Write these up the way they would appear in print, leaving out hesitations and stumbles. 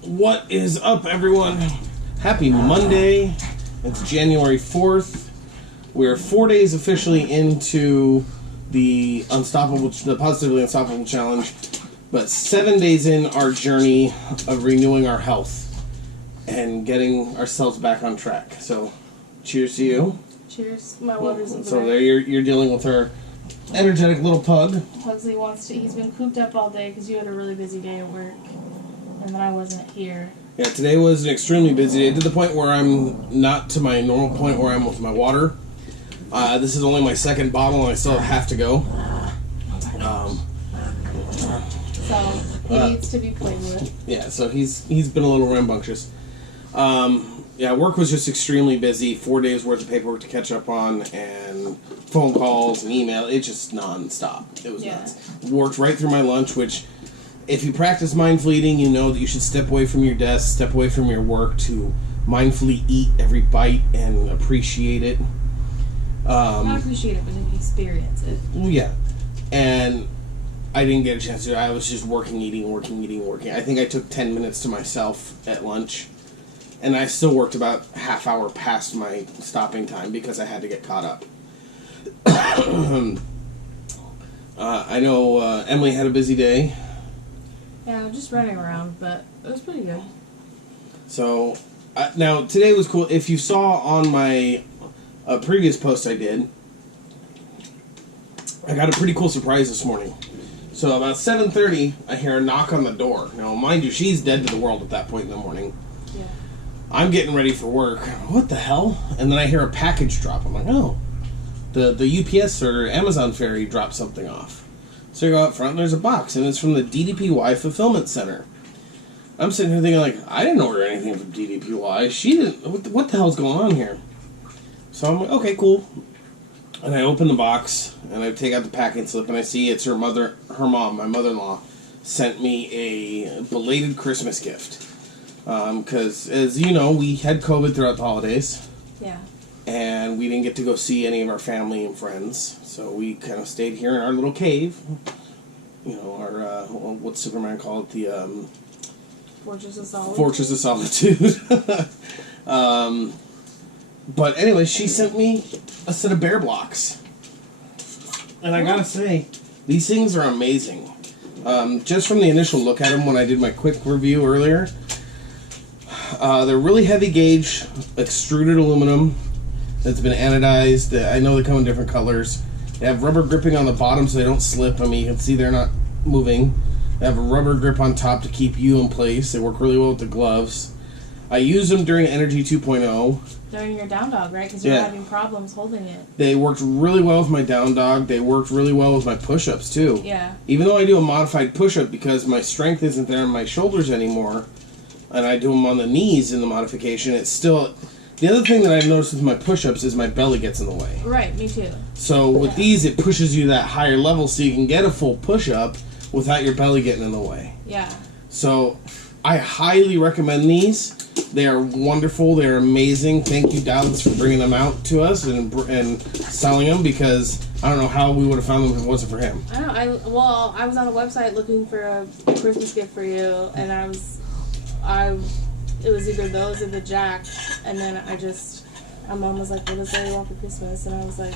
What is up, everyone? Happy Monday. It's January 4th. We're 4 days officially into the Positively Unstoppable Challenge, but 7 days in our journey of renewing our health and getting ourselves back on track. So, cheers to you. Cheers. My water's over So there you're dealing with our energetic little pug. Pugsley he's been cooped up all day because you had a really busy day at work. And then I wasn't here. Yeah, today was an extremely busy day, to the point where I'm not to my normal point where I'm with my water. This is only my second bottle, and I still have half to go. So, he needs to be played with. Yeah, so he's been a little rambunctious. Work was just extremely busy. 4 days worth of paperwork to catch up on, and phone calls and email. It's just nonstop. It was nuts. Worked right through my lunch, which... if you practice mindful eating, you know that you should step away from your desk, step away from your work to mindfully eat every bite and appreciate it. Not appreciate it, but experience it. Yeah. And I didn't get a chance to. I was just working. I think I took 10 minutes to myself at lunch. And I still worked about half hour past my stopping time because I had to get caught up. I know Emily had a busy day. Yeah, just running around, but it was pretty good. So, now, today was cool. If you saw on my previous post I did, I got a pretty cool surprise this morning. So, about 7:30, I hear a knock on the door. Now, mind you, she's dead to the world at that point in the morning. Yeah. I'm getting ready for work. What the hell? And then I hear a package drop. I'm like, oh, the UPS or Amazon ferry dropped something off. So you go out front, and there's a box, and it's from the DDPY Fulfillment Center. I'm sitting here thinking, like, I didn't order anything from DDPY. She didn't. What the hell's going on here? So I'm like, okay, cool. And I open the box, and I take out the packing slip, and I see it's her mom, my mother-in-law, sent me a belated Christmas gift. Because, as you know, we had COVID throughout the holidays. Yeah. And we didn't get to go see any of our family and friends. So we kind of stayed here in our little cave. You know, our, what's Superman call it? The, Fortress of Solitude. Fortress of Solitude. But anyway, she sent me a set of bear blocks. And I gotta say, these things are amazing. Just from the initial look at them when I did my quick review earlier, they're really heavy gauge, extruded aluminum that's been anodized. I know they come in different colors. They have rubber gripping on the bottom so they don't slip. I mean, you can see they're not moving. They have a rubber grip on top to keep you in place. They work really well with the gloves. I used them during Energy 2.0. During your down dog, right? Because you're having problems holding it. They worked really well with my down dog. They worked really well with my push-ups, too. Yeah. Even though I do a modified push-up because my strength isn't there in my shoulders anymore, and I do them on the knees in the modification, it's still... The other thing that I've noticed with my push-ups is my belly gets in the way. Right, me too. So with these, it pushes you to that higher level so you can get a full push-up without your belly getting in the way. Yeah. So I highly recommend these. They are wonderful. They are amazing. Thank you, Dallas, for bringing them out to us and selling them, because I don't know how we would have found them if it wasn't for him. I don't know. I was on a website looking for a Christmas gift for you, and it was either those or the Jack, and then my mom was like, what does Larry want for Christmas? And I was like,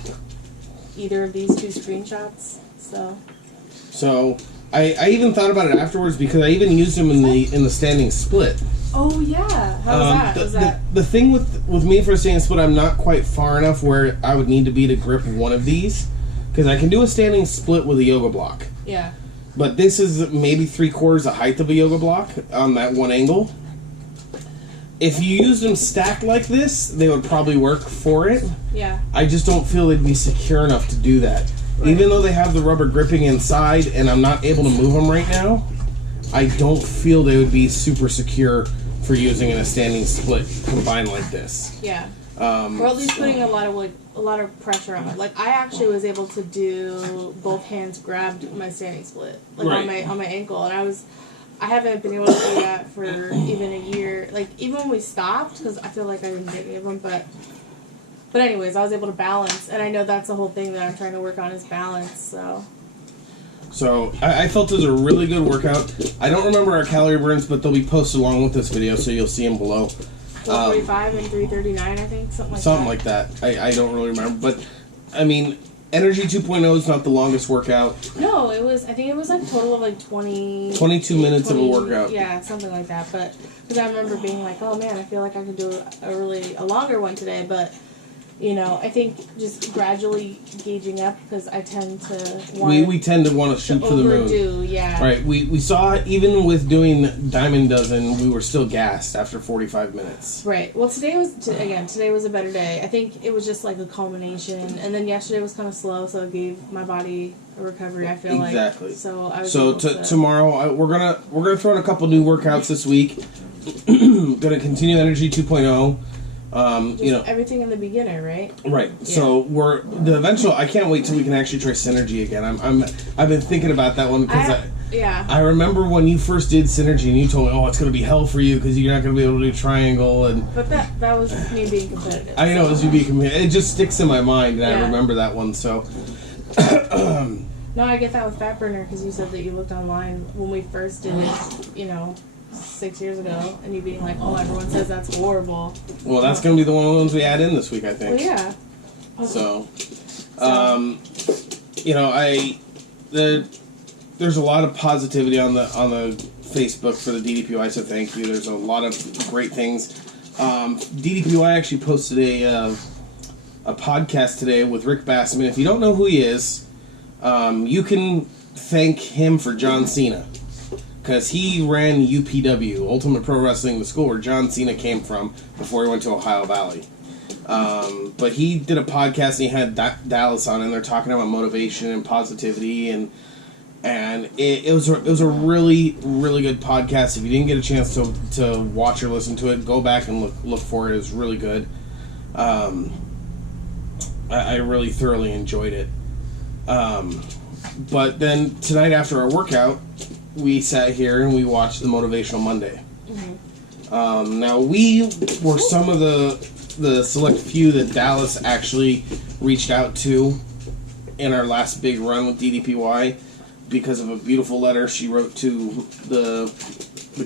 either of these two screenshots, So, I even thought about it afterwards, because I even used them in the standing split. Oh, yeah. How was that? The thing with me for a standing split, I'm not quite far enough where I would need to be to grip one of these, because I can do a standing split with a yoga block. Yeah. But this is maybe 3/4 the height of a yoga block on that one angle. If you used them stacked like this, they would probably work for it. Yeah. I just don't feel they'd be secure enough to do that. Right. Even though they have the rubber gripping inside and I'm not able to move them right now, I don't feel they would be super secure for using in a standing split combined like this. Yeah. Or at least putting a lot of pressure on it. Like, I actually was able to do both hands grabbed my standing split, like right. on my ankle, and I haven't been able to do that for even a year. Like, even when we stopped, because I feel like I didn't get any of them, but anyways, I was able to balance, and I know that's the whole thing that I'm trying to work on is balance. So I felt it was a really good workout. I don't remember our calorie burns, but they'll be posted along with this video, so you'll see them below. 445 and 339, I think, something like that. I don't really remember, but I mean, Energy 2.0 is not the longest workout. No, I think it was like total of like 22 minutes of a workout. Yeah, something like that. But because I remember being like, oh man, I feel like I could do a longer one today, but. You know, I think just gradually gauging up because I tend to want we tend to want to shoot for the moon. Yeah. Right. We saw even with doing Diamond Dozen, we were still gassed after 45 minutes. Right. Well, today was a better day. I think it was just like a culmination, and then yesterday was kind of slow, so it gave my body a recovery. I feel exactly. Like so. I was tomorrow we're gonna throw in a couple new workouts this week. Gonna continue Energy 2.0. Everything in the beginner, right? Right. Yeah. So we're the eventual. I can't wait till we can actually try Synergy again. I've been thinking about that one because I remember when you first did Synergy and you told me, oh, it's going to be hell for you because you're not going to be able to do Triangle But that was me being competitive. I know it was you being competitive. It just sticks in my mind, and I remember that one. So. No, I get that with Fat Burner because you said that you looked online when we first did it. 6 years ago, and you being like, "Oh, everyone says that's horrible." Well, that's going to be the one of the ones we add in this week, I think. Well, yeah. Okay. There's a lot of positivity on the Facebook for the DDPY, so thank you. There's a lot of great things. DDPY actually posted a podcast today with Rick Bassman. If you don't know who he is, you can thank him for John Cena. Because he ran UPW, Ultimate Pro Wrestling, the school where John Cena came from before he went to Ohio Valley. But he did a podcast and he had Dallas on, and they're talking about motivation and positivity, and it was a really, really good podcast. If you didn't get a chance to watch or listen to it, go back and look for it. It was really good. I really thoroughly enjoyed it. But then tonight after our workout, we sat here and we watched the Motivational Monday. Mm-hmm. Now, we were some of the select few that Dallas actually reached out to in our last big run with DDPY because of a beautiful letter she wrote to the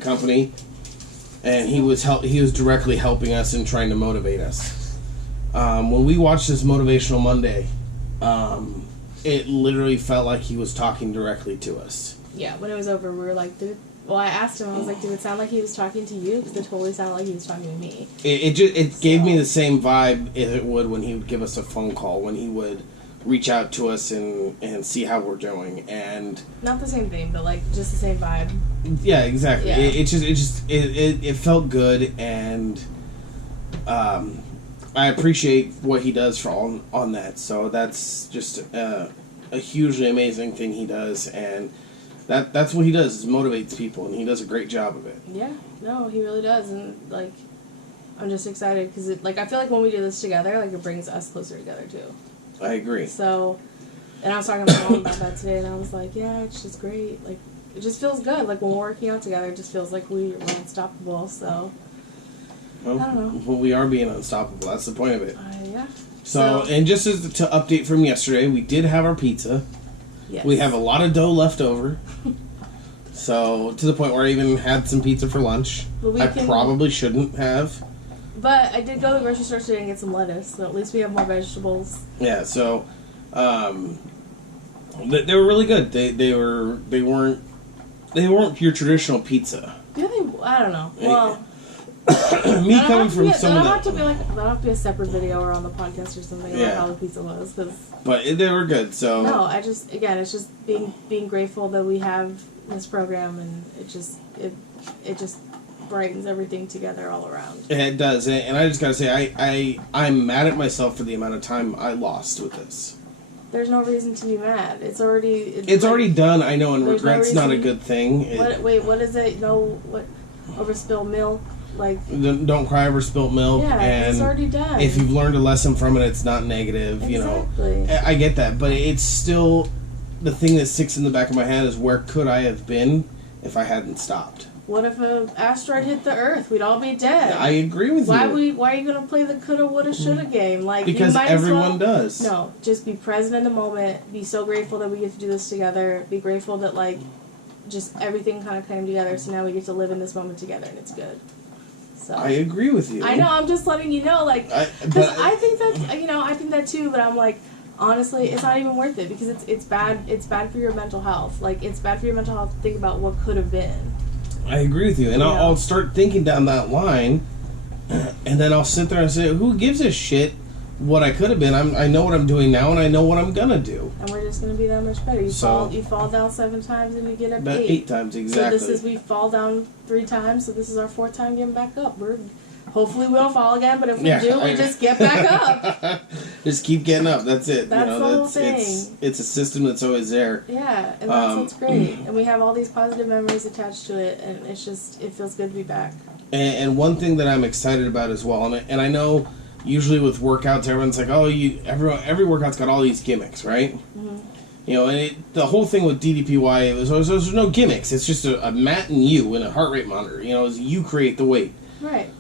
company, and he was directly helping us and trying to motivate us. When we watched this Motivational Monday, it literally felt like he was talking directly to us. Yeah, when it was over, we were like, I asked him, I was like, did it sound like he was talking to you? Because it totally sounded like he was talking to me. It gave me the same vibe as it would when he would give us a phone call, when he would reach out to us and see how we're doing. And not the same thing, but like just the same vibe. Yeah, exactly. Yeah. It felt good, and I appreciate what he does on that. So that's just a hugely amazing thing he does, and that's what he does, is motivates people, and he does a great job of it. Yeah, no, he really does, and like, I'm just excited because I feel like when we do this together, like it brings us closer together too. I agree. So, and I was talking to my mom about that today, and I was like, yeah, it's just great. Like, it just feels good. Like when we're working out together, it just feels like we're unstoppable. So, well, I don't know. Well, we are being unstoppable. That's the point of it. Yeah. So, and just as to update from yesterday, we did have our pizza. Yes. We have a lot of dough left over. So, to the point where I even had some pizza for lunch. Probably shouldn't have. But I did go to the grocery store today and get some lettuce, so at least we have more vegetables. Yeah, so they were really good. They weren't your traditional pizza. Yeah, I don't know. Well, me coming from some of that'll have to be a separate video or on the podcast or something about how the pizza was, but they were good. So no, it's just being grateful that we have this program, and it just brightens everything together all around. It does, and I just gotta say, I'm mad at myself for the amount of time I lost with this. There's no reason to be mad. It's already already done. I know, and regret's not a good thing. What is it? No, what over spilled milk? Like, don't cry over spilt milk. Yeah, and it's already done. If you've learned a lesson from it, it's not negative. Exactly. You know, I get that, but it's still the thing that sticks in the back of my head is, where could I have been if I hadn't stopped? What if an asteroid hit the Earth? We'd all be dead. I agree with you. Why are you gonna play the coulda, woulda, shoulda game? Like, because you might everyone does. No, just be present in the moment. Be so grateful that we get to do this together. Be grateful that like, just everything kind of came together. So now we get to live in this moment together, and it's good. So I agree with you. I know. I'm just letting you know, like, because I think that I think that too. But I'm like, honestly, it's not even worth it because it's bad. It's bad for your mental health. Like, it's bad for your mental health to think about what could have been. I agree with you, and I'll start thinking down that line, and then I'll sit there and say, "Who gives a shit what I could have been? I know what I'm doing now, and I know what I'm gonna do." And we're just gonna be that much better. You fall down 7 times and you get up 8. 8 times exactly. So we fall down 3 times. So this is our 4th time getting back up. Hopefully we'll fall again, but if we do, we just get back up. Just keep getting up. That's it. That's the whole thing. It's a system that's always there. Yeah, and that's what's great. And we have all these positive memories attached to it, and it feels good to be back. And one thing that I'm excited about as well, and I know usually with workouts, everyone's like, "Oh, every workout's got all these gimmicks, right?" Mm-hmm. You know, and the whole thing with DDPY was there's no gimmicks. It's just a mat and you and a heart rate monitor. You know, you create the weight. Right.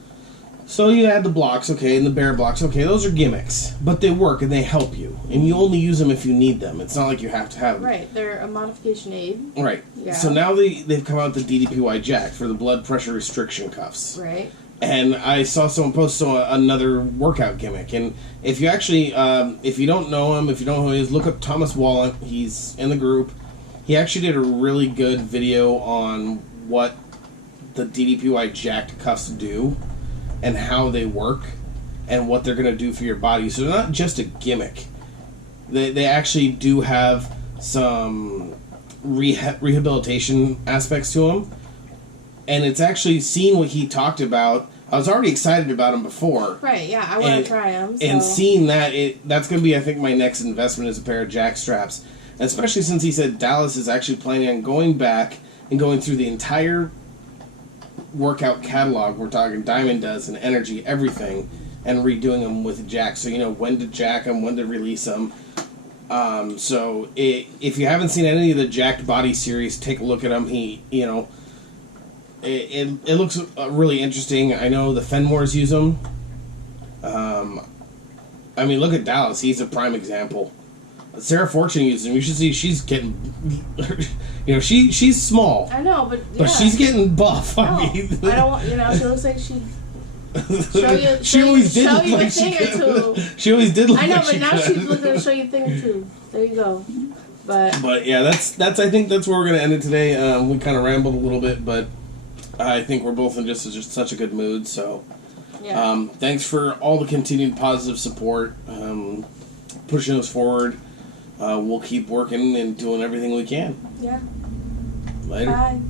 So you add the blocks, okay, and the bear blocks, okay, those are gimmicks. But they work and they help you. And you only use them if you need them. It's not like you have to have them. Right, they're a modification aid. Right. Yeah. So now they've come out with the DDPY Jack for the blood pressure restriction cuffs. Right. And I saw someone post another workout gimmick. And if you actually, if you don't know him, if you don't know who he is, look up Thomas Wallen. He's in the group. He actually did a really good video on what the DDPY Jack cuffs do and how they work and what they're going to do for your body. So they're not just a gimmick. They actually do have some rehabilitation aspects to them. And it's actually seeing what he talked about. I was already excited about him before. Right, yeah, I want to try him. So. And seeing that, that's going to be, I think, my next investment is a pair of Jack straps. Especially since he said Dallas is actually planning on going back and going through the entire workout catalog. We're talking Diamond Does and Energy, everything, and redoing them with Jack. So you know when to jack them, when to release them. So if you haven't seen any of the Jacked Body series, take a look at them. It looks really interesting. I know the Fenmores use them. I mean, look at Dallas. He's a prime example. Sarah Fortune uses them. You should see she's getting, she's small. I know, but she's getting buff. No, I mean, I don't want, she looks like she. She always did look you like a thing or two. She always did look like I know, like but she now could. she's looking to show you a thing or two. There you go. But yeah, that's I think that's where we're gonna end it today. We kind of rambled a little bit, but I think we're both in just such a good mood. So, yeah. Thanks for all the continued positive support, pushing us forward. We'll keep working and doing everything we can. Yeah. Later. Bye.